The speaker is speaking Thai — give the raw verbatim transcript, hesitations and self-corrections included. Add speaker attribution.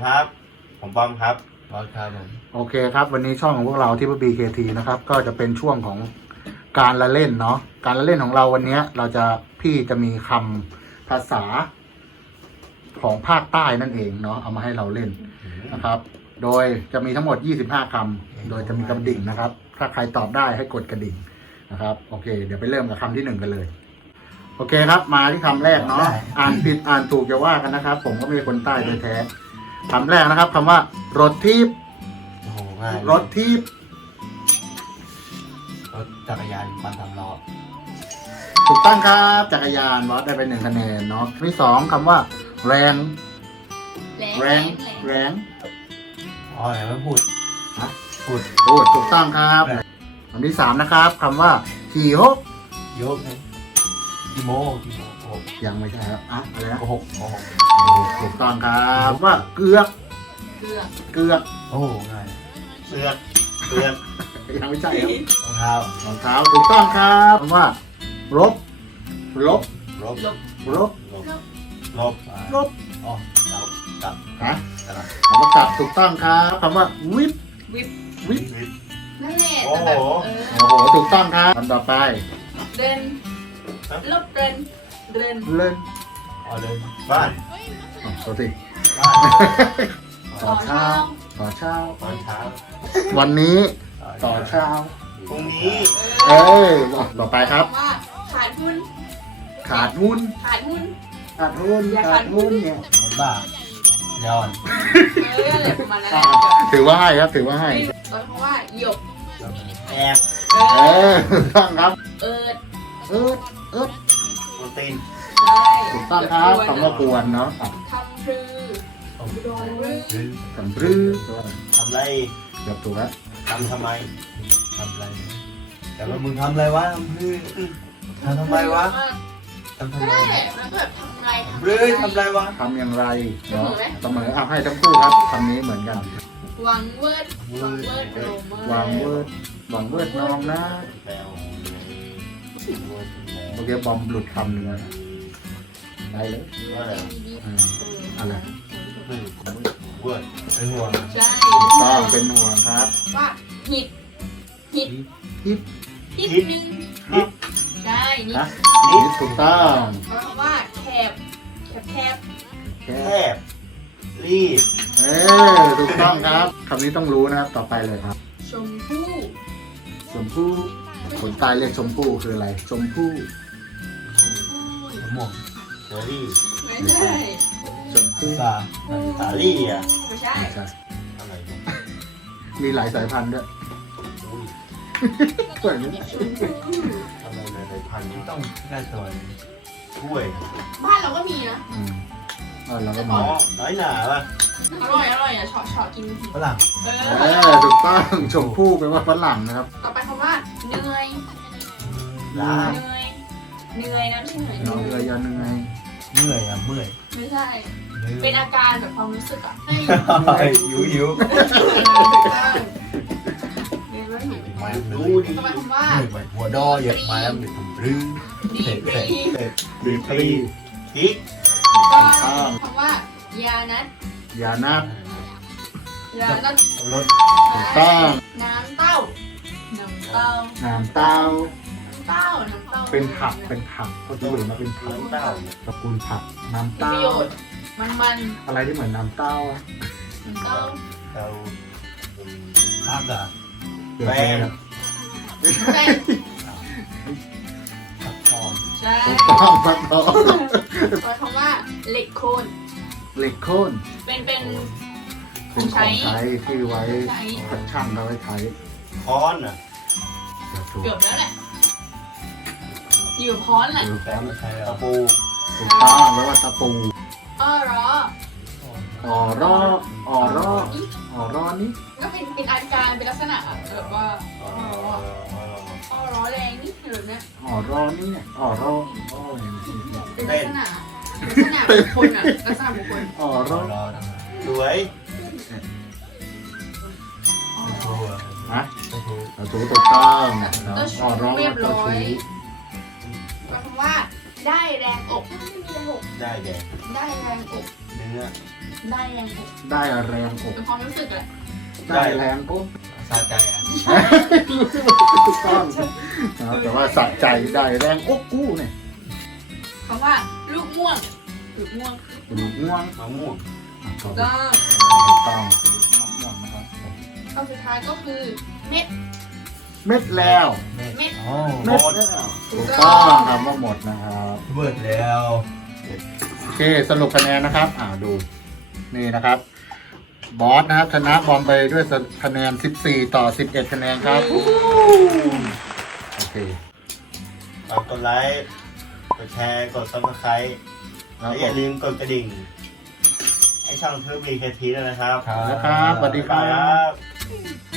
Speaker 1: ครับ ผมบอมครับบอสครับผม
Speaker 2: โอเคครับวันนี้ช่องของพวกเราที่บีเคทีนะครับก็จะเป็นช่วงของการละเล่นเนาะการละเล่นของเราวันนี้เราจะพี่จะมีคำภาษาของภาคใต้นั่นเองเนาะเอามาให้เราเล่นนะครับโดยจะมีทั้งหมดยี่สิบห้าคำโดยจะมีกระดิ่งนะครับถ้าใครตอบได้ให้กดกระดิ่งนะครับโอเคเดี๋ยวไปเริ่มกับคำที่หนึ่งกันเลยโอเคครับมาที่คำแรกเนาะอ่านผิดอ่านถูกจะว่ากันนะครับผมก็ไม่ใช่คนใต้โดยแท้คำแรกนะครับคำว่ารถทิพย์
Speaker 1: โอ้โหง่าย
Speaker 2: รถทิพย์
Speaker 1: รถจักรยานปั่นสามล้อ
Speaker 2: ถูกต้องครับจักรยานบอสได้ไปหนึ่งคะแนนเนาะที่สองคำว่า แรง แรง แรง
Speaker 1: อ๋อไหนไม่พูดฮะพูด
Speaker 2: พูดถูกต้องครับคำที่สามนะครับคำว่าขี่ฮก
Speaker 1: ยกนะกิโมกิโมโกหก
Speaker 2: ยังไม่ใช่ครับอ่ะอะไรนะ
Speaker 1: โกหกโกหก
Speaker 2: ถูกต้องครับคำว่าเกือก
Speaker 3: เกลือ
Speaker 2: เกือก
Speaker 1: โอ้โหง่ายเสือกเสือก
Speaker 2: ยังไม่ใช่ครับ
Speaker 1: รองเท้าร
Speaker 2: องเท้าถูกต้องครับคำว่ารบรบ
Speaker 1: รบ
Speaker 3: ลบ
Speaker 2: รบ
Speaker 1: ลบลบ
Speaker 2: รบ
Speaker 1: อ๋อจับจับ
Speaker 2: ฮะ
Speaker 1: จับ
Speaker 2: คำว่ากลับถูกต้องครับคำว่าวิบ
Speaker 3: วิบ
Speaker 2: วิบ
Speaker 1: วิบ
Speaker 3: นั่นแหละ
Speaker 1: โอ้
Speaker 3: แต่
Speaker 1: โห
Speaker 3: แบบเออ
Speaker 2: โอ้โหถูกต้องครับคำต่อไป
Speaker 3: เดินลบเดินเดิน
Speaker 2: เล่น
Speaker 1: อ๋อเดินบ้าน
Speaker 2: อ๋อตัวสิ
Speaker 1: บ้าน
Speaker 2: ต่อเช้าต่อเช้า
Speaker 1: ตอนเช้า
Speaker 2: วันนี้ต่อเช้า
Speaker 1: พรุ่งนี้
Speaker 2: เอ้ยต่อไปครับ
Speaker 3: ว่าขาดหุ้น
Speaker 2: ขาดหุ้น
Speaker 3: ขาดหุ้น
Speaker 2: ขาดหุ้น
Speaker 3: อย่า
Speaker 2: ขา
Speaker 3: ขา
Speaker 2: ด
Speaker 3: ดหุ้
Speaker 2: หุ้น
Speaker 3: น
Speaker 2: เนี่ย
Speaker 1: คนบ้าย้อน
Speaker 3: เอออะไรประมาณนั้นแห
Speaker 2: อ่ะ
Speaker 3: ละ
Speaker 2: ถือว่าให้ครับถือว่าให้
Speaker 3: ตอนเพราะว่าหยก
Speaker 1: แอบ
Speaker 3: เอ
Speaker 2: เอ
Speaker 3: อ
Speaker 2: อถูกต้องครับ
Speaker 3: เอิด
Speaker 2: เอิดเอิด
Speaker 1: โปรตีน
Speaker 3: ใช่
Speaker 2: ถูกต้องครับคำว่าควรเนาะ
Speaker 3: ทำพรือรองรือ
Speaker 1: หรือ
Speaker 2: สำรือ
Speaker 1: ทำไร
Speaker 2: เกือบถูกแล้ว
Speaker 1: ทำทำไมทำไรแต่ว่ามึงทำอะไรวะทำรือทำทำไมวะทำทำ
Speaker 3: ก็
Speaker 1: ไม
Speaker 3: ได้แหละแล้วก็แบบทำไร
Speaker 1: หรือทำไรวะ
Speaker 2: ทำอย่างไรเนาะ
Speaker 3: เสมอไหม
Speaker 2: เสมอเอาให้ทั้งคู่ครับคำนี้เหมือนกัน
Speaker 3: หวังเวิร์ดหวังเวิร์ดโรเมอร์
Speaker 2: วางเวิร์ดวางเวิร์ดน้องนะ
Speaker 1: แล้ว
Speaker 2: โอเคบอมหลุดคำหนึ่งนะได้เลย
Speaker 1: ว่าอะไร
Speaker 2: อืมอะไร
Speaker 1: เวิร์ดเวิร์ดเป็นห่วง
Speaker 3: ใช่
Speaker 2: ถูกต้องเป็นห่วงครับ
Speaker 3: ว่าหิดหิด
Speaker 2: ฮิป
Speaker 3: หิดนึง
Speaker 1: ฮิป
Speaker 3: ใช่นี่
Speaker 2: ฮะนี่ถูกต้อง
Speaker 3: เพราะว่าแคบแคบแคบ
Speaker 2: แค
Speaker 1: แค
Speaker 2: บบ
Speaker 1: รีบ
Speaker 2: เออถูกต้องครับคำนี้ต้องรู้นะครับต่อไปเลยครับ
Speaker 3: ชมพู่
Speaker 2: ชมพู่คนใต้เรียกชมพู่คืออะไรชมพู่
Speaker 1: มะม่วงเชอร์รี่
Speaker 3: ไม่ใช่
Speaker 2: ชมพู่
Speaker 1: ซาสาลี่อ่ะ
Speaker 3: ไม่ใช่
Speaker 2: ไม่ใช่
Speaker 1: อะไรเนี่ย
Speaker 2: มีหลายสายพันธุ์ด้วย
Speaker 1: อุ้ย
Speaker 2: กล้วยนี่
Speaker 3: ชมพู่
Speaker 1: อะไรในสายพันธุ์นี้ต้องได้ตัวกล้วย
Speaker 3: บ้านเราก็มีนะ
Speaker 2: อืมเออเราก็
Speaker 1: อ๋
Speaker 2: มี
Speaker 1: อน้อยหนาป่ะ
Speaker 3: อร่อยอร่อยอ่ะเฉาะเฉาะกินที
Speaker 1: ฝรั่ง
Speaker 3: เอ
Speaker 2: เอ
Speaker 3: อ
Speaker 2: อถูกต้องชมพู่แปลว่าฝรั่งนะครับ
Speaker 3: ต่อไปคำว่าเหนื่อย
Speaker 1: ล้า
Speaker 3: เหนื่อยเหนื่อยนะไม่ใช่เหนื่อย
Speaker 2: น้องเรือยันยังไง
Speaker 1: เมื่อยอ่ะเมื่อย
Speaker 3: ไม่ใช่ เป็นอาการแบบความรู้สึกอ่ะให้
Speaker 1: หิวหิว
Speaker 3: เรียนว่าหิว
Speaker 1: มาดูดิ
Speaker 3: ต่อไปคำว่า
Speaker 1: เหมือนหัวดอเยอะมาแล้วเหมือนผมรื้อ
Speaker 3: ดี
Speaker 1: เสร็จ
Speaker 3: ป
Speaker 1: เสร็จ
Speaker 3: รี
Speaker 1: เสร็จดีปรีพริก
Speaker 3: ก็คำว่ายานัด
Speaker 2: ยานัด
Speaker 3: ยานัด
Speaker 1: รถ
Speaker 2: ถูกต้อง
Speaker 3: น้ำเต้า น้ำเต้า
Speaker 2: น้ำเต้า
Speaker 3: น้ำเต้า น้ำเต้า
Speaker 2: เป็นผักเป็นผักเขาจะอยู่มาเป็นผัก
Speaker 1: น้ำเต้า
Speaker 2: ตระกูลผักน้ำ
Speaker 3: มีป
Speaker 2: เต้า
Speaker 3: ระโยชน์ มันมัน
Speaker 2: อะไรที่เหมือนน้ำเต้าอะ
Speaker 3: น้ำเต้า
Speaker 1: เราพักอ่ะ
Speaker 2: เดี๋ยว
Speaker 1: แป้ง
Speaker 2: นะ
Speaker 3: แป้ง
Speaker 1: พักทอง
Speaker 3: ใช่
Speaker 2: ถูกต้องฟักทอง
Speaker 3: ต่อไปคำว่าเหล็กโคน
Speaker 2: เหล็กโค่น
Speaker 3: เป็นเป็น
Speaker 2: เป็นของใช้ที่ไว้
Speaker 3: ใช้
Speaker 2: กับช่างเขาไว้ใช้
Speaker 1: ค้อนอ่ะ
Speaker 2: เดี๋ยวถูก
Speaker 3: เกือบแล้วแหละ อยู่พ้อนแหละ
Speaker 2: ถูก
Speaker 1: แต่
Speaker 2: ต้อง
Speaker 1: ไม่ใช่ตะปู
Speaker 2: ถูกต้องแล้วว่าตะปู
Speaker 3: อ้อเหรอ
Speaker 2: อ่อรออ่อรออ่อรอนี่
Speaker 3: ก็เป็นเป็นอาการเป็นลักษณะอะแบบว่า
Speaker 1: อ๋อ
Speaker 3: อ้อเหรออ้อเหรอแรงนี่แบบเนี้ย
Speaker 2: อ่อรอนี่เนี่ยอ่อรออ่ออย่างนี้
Speaker 3: เป็นลักษณะลักษณะบุคคลอะลักษณะบุคคล
Speaker 2: อ่อร
Speaker 1: ร
Speaker 2: อ
Speaker 1: อรอสวยตัว
Speaker 2: ฮะ
Speaker 1: ตัว
Speaker 2: ตะถูถูกต้องนะอ่อรอ
Speaker 3: เรียบ
Speaker 2: ตะ
Speaker 3: ร้อ
Speaker 2: ถู
Speaker 3: ยก็คำว่าได้แรงอก
Speaker 1: ได้แดง
Speaker 3: ได้แรงอก
Speaker 1: เนื้อ
Speaker 3: ได้แรงอก
Speaker 2: ได้แรงอก
Speaker 3: เป็นความรู้สึกแหละ
Speaker 2: ได้แรงปุ๊บ
Speaker 1: สะใจอ่ะ
Speaker 2: ถูกต้องนะครับแต่ว่าสะใจได้แรงอกกู้เนี่ย
Speaker 3: คำว่าลูกม่วงลูกม่วง
Speaker 2: หนูง่วง
Speaker 1: มะม่วง
Speaker 2: ถูก
Speaker 3: ก็
Speaker 2: ต้องมะม่วงนะครับ
Speaker 3: คำสุดท้ายก็คือเม็ด
Speaker 2: เม็ดแล้ว
Speaker 1: เม็ด
Speaker 3: เม็ด
Speaker 1: อ๋อ
Speaker 2: เม็ด
Speaker 1: หมด
Speaker 2: แล้วถูกต้องครับว่าหมดนะครับ
Speaker 1: เบิดแล้ว
Speaker 2: โอเคสรุปคะแนนนะครับ อ่าดูนี่นะครับ บอสนะครับชนะบอมไปด้วยคะแนนสิบสี่ต่อสิบเอ็ดคะแนนครับโอเค
Speaker 1: ฝากกดไลค์กดแชร์กดซับสไครต์
Speaker 2: แล้ว
Speaker 1: และอ
Speaker 2: ก็
Speaker 1: ย่าลืมกดกระดิ่งให้ช่องเพื่อมีแคทีด้วยนะครับ
Speaker 2: ครับสวัสดีครับ
Speaker 1: บ๊ายบายครับ